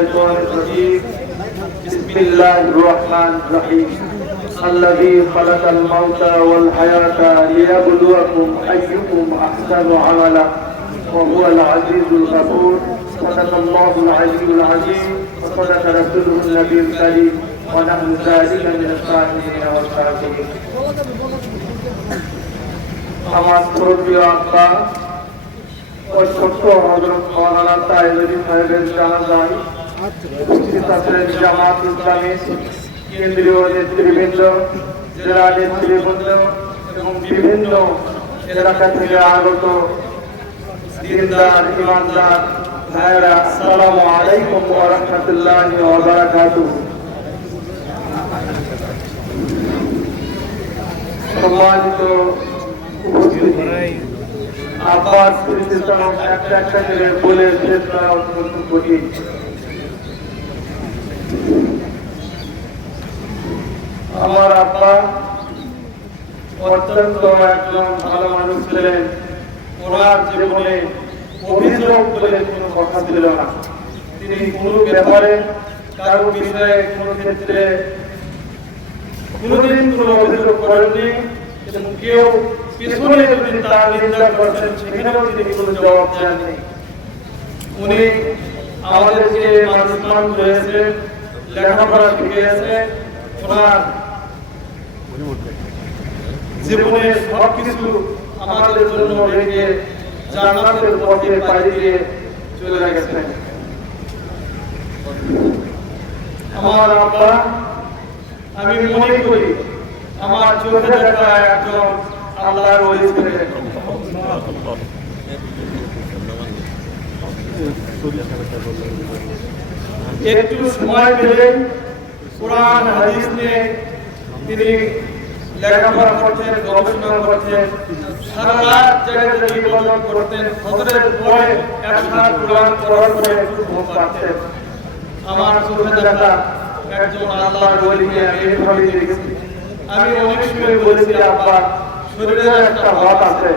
الشيطان الرجيم بسم الله الرحمن الرحيم الذي خلق الموت والحياة ليبلوكم أيكم أحسن عملا وهو العزيز الغفور صدق الله العلي العظيم وصدق رسوله النبي الكريم ونحن ذلك من الشاهدين والشاكرين আমার প্রিয় আব্বা ও ছোট্ট হযরত মাওলানা তাইজুদ্দিন সাহেবের জানাজায় উপস্থিত আছেন জামাত ইসলামী কেন্দ্রীয় নেতৃবৃন্দ, জেলা নেতৃবৃন্দ এবং বিভিন্ন এলাকা থেকে আগত দিনদার ইমানদার ভাইরা, আসসালামু আলাইকুম ওয়া রাহমাতুল্লাহি ওয়া বারাকাতুহু। সম্মানিত উপস্থিতি, আব্বার পরিচিতন একটা একটা করে বলে শেষ করা অত্যন্ত কঠিন। আমার আব্বা অত্যন্ত একজন ভালো মানুষ ছিলেন। ওনার জীবনে অভিযোগ বলে কোনো কথা ছিল না। তিনি কোনো ব্যাপারে কারো বিষয়ে কোনো ক্ষেত্রে কোনোদিন কোনো অভিযোগ করেননি এবং কেউ পিছনে যদি তার নিন্দা করছেন সেখানেও তিনি কোনো জবাব দেননি। উনি আমাদেরকে মানুষমান করেছে, লেখাপড়া শিখিয়েছে। ওনার জীবনে সবকিছু আমাদের জন্য রেখে জান্নাতের পথে পাড়ি দিয়ে চলে গেছেন। আমার আব্বা, আমি মনে করি আমার চোখে দেখা একজন আল্লাহর ওলি ছিলেন। একটু সময় পেলে কোরআন হাদিস নিয়ে তিনি লেখাপড়া করতেন, গবেষণা করতেন, সারা রাত জায়গায় ইবাদত করতেন। ফজরের পরে একসাথে কোরআন পড়ার পরে একটু ঘুম পাড়তেন। আমার চোখে দেখা একজন আল্লাহর ওলিকে আমি এইভাবে দেখেছি। আমি অনেক সময় বলেছি, আব্বা শরীরে একটা হক আছে,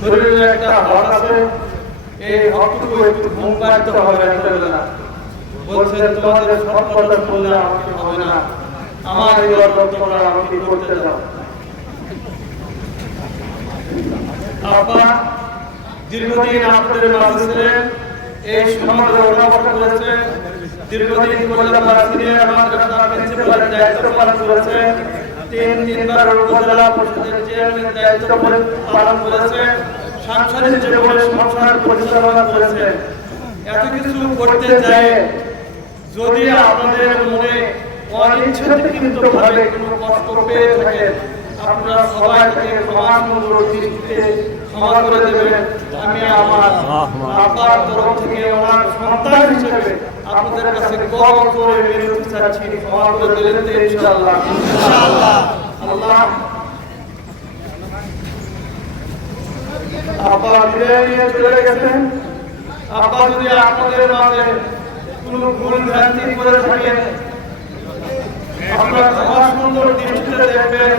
শরীরে একটা হক আছে, এই হকটুকু একটু ঘুম পাড়তে হবে না। বলছেন তোমাদের সব কথা শুনলে আমাকে হবে না, আমার ইবাদত তোমরা আমাকে করতে দাও। আব্বা দীর্ঘদিন আপনাদের মাঝে ছিলেন, এই সমাজে ওঠাবসা করেছেন, দীর্ঘদিন কল্যাণপুর সিনিয়র মাদ্রাসা প্রিন্সিপালের দায়িত্ব পালন করেছেন, তিনবার উপজেলা পরিষদের চেয়ারম্যানের দায়িত্ব পালন করেছেন, সাংসদের জীবনে সংসার পরিচালনা করেছেন। এত কিছু করতে চায় যদি আপনাদের মনে অনিচ্ছাকৃতভাবে কোনো কষ্ট পেয়ে থাকেন, আপনারা সবাই থেকে ক্ষমাসুন্দর দৃষ্টিতে ক্ষমা করে দেবেন। আমি আমার আব্বার তরফ থেকে ওনার সন্তান হিসেবে আপনাদের কাছে কবর করে বিনতি চাচ্ছি, ক্ষমা করে দিলেন তো ইনশাআল্লাহ। আল্লাহ আব্বা বিদায় নিয়ে চলে গেছেন। আব্বা যদি আপনাদের মাঝে কোনো ভুল ভ্রান্তি করে থাকেন, আপনারা ক্ষমা সুন্দর দৃষ্টিতে দেখবেন,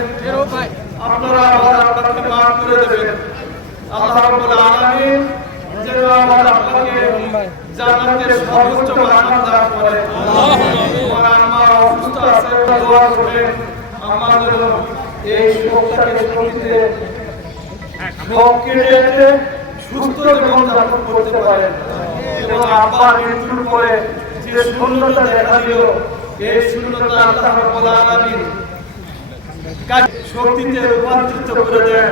আপনারা আবার আপনাকে মাফ করে দেবেন। আল্লাহ রাব্বুল আলামিন যেন আমার আপনাকে জান্নাতের সর্বোচ্চ মাকাম দান করেন। আমার অসুস্থ আছে, দোয়া করবেন আমাদের এই শোকটাকে শক্তিতে শোক কেটে সুস্থ জীবন যাপন করতে পারেন এবং আব্বার মৃত্যুর পরে যে শূন্যতা দেখা দিল, এই শূন্যতা আল্লাহ রাব্বুল আলামিন শক্তিতে রূপান্তরিত করে দেন।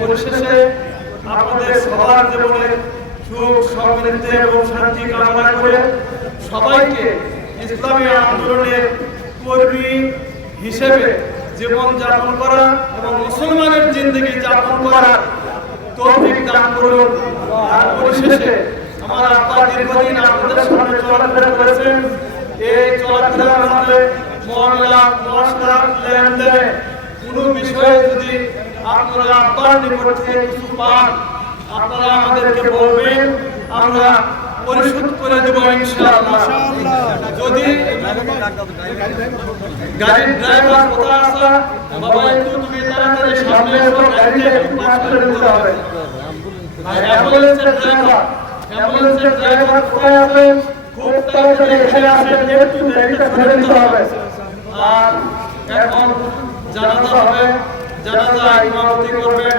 পরিশেষে আপনাদের সবার জীবনে সুখ সমৃদ্ধি এবং শান্তি কামনা করে সবাইকে ইসলামী আন্দোলনের কর্মী হিসেবে জীবন যাপন করা এবং মুসলমানের জিন্দেগি যাপন করার তৌফিক দান করুন। আর পরিশেষে আমার আব্বা দীর্ঘদিন আপনাদের সামনে চলাফেরা করেছেন। এই চলাফেরার মধ্যে মহল্লা মশলা লেনদেনে কোনো বিষয়ে যদি আপনারা আব্বার নিকট থেকে কিছু পান, আপনারা আমাদেরকে বলবেন, আমরা পরিশোধ করে দেব ইনশাআল্লাহ। যদি গাড়ির ড্রাইভার কোথা আসা, বাবা একটু তুমি তাড়াতাড়ি সামনে এসো, গাড়িটা একটু পাস করে দিতে হবে। আর অ্যাম্বুলেন্সের ড্রাইভার অ্যাম্বুলেন্সের ড্রাইভার কোথায় আছেন খুব তাড়াতাড়ি এখানে আসেন, একটু দেরিতে ধরে দিতে হবে। আর এখন জানাজা হবে, জানাজা ইমামতি করবেন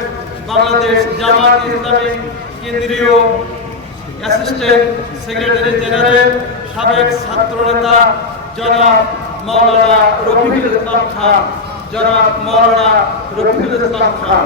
বাংলাদেশ জামাত ইসলামী কেন্দ্রীয় অ্যাসিস্ট্যান্ট সেক্রেটারি জেনারেল সাবেক ছাত্রনেতা জনাব মাওলানা রফিকুল ইসলাম খান, জনাব মাওলানা রফিকুল ইসলাম খান।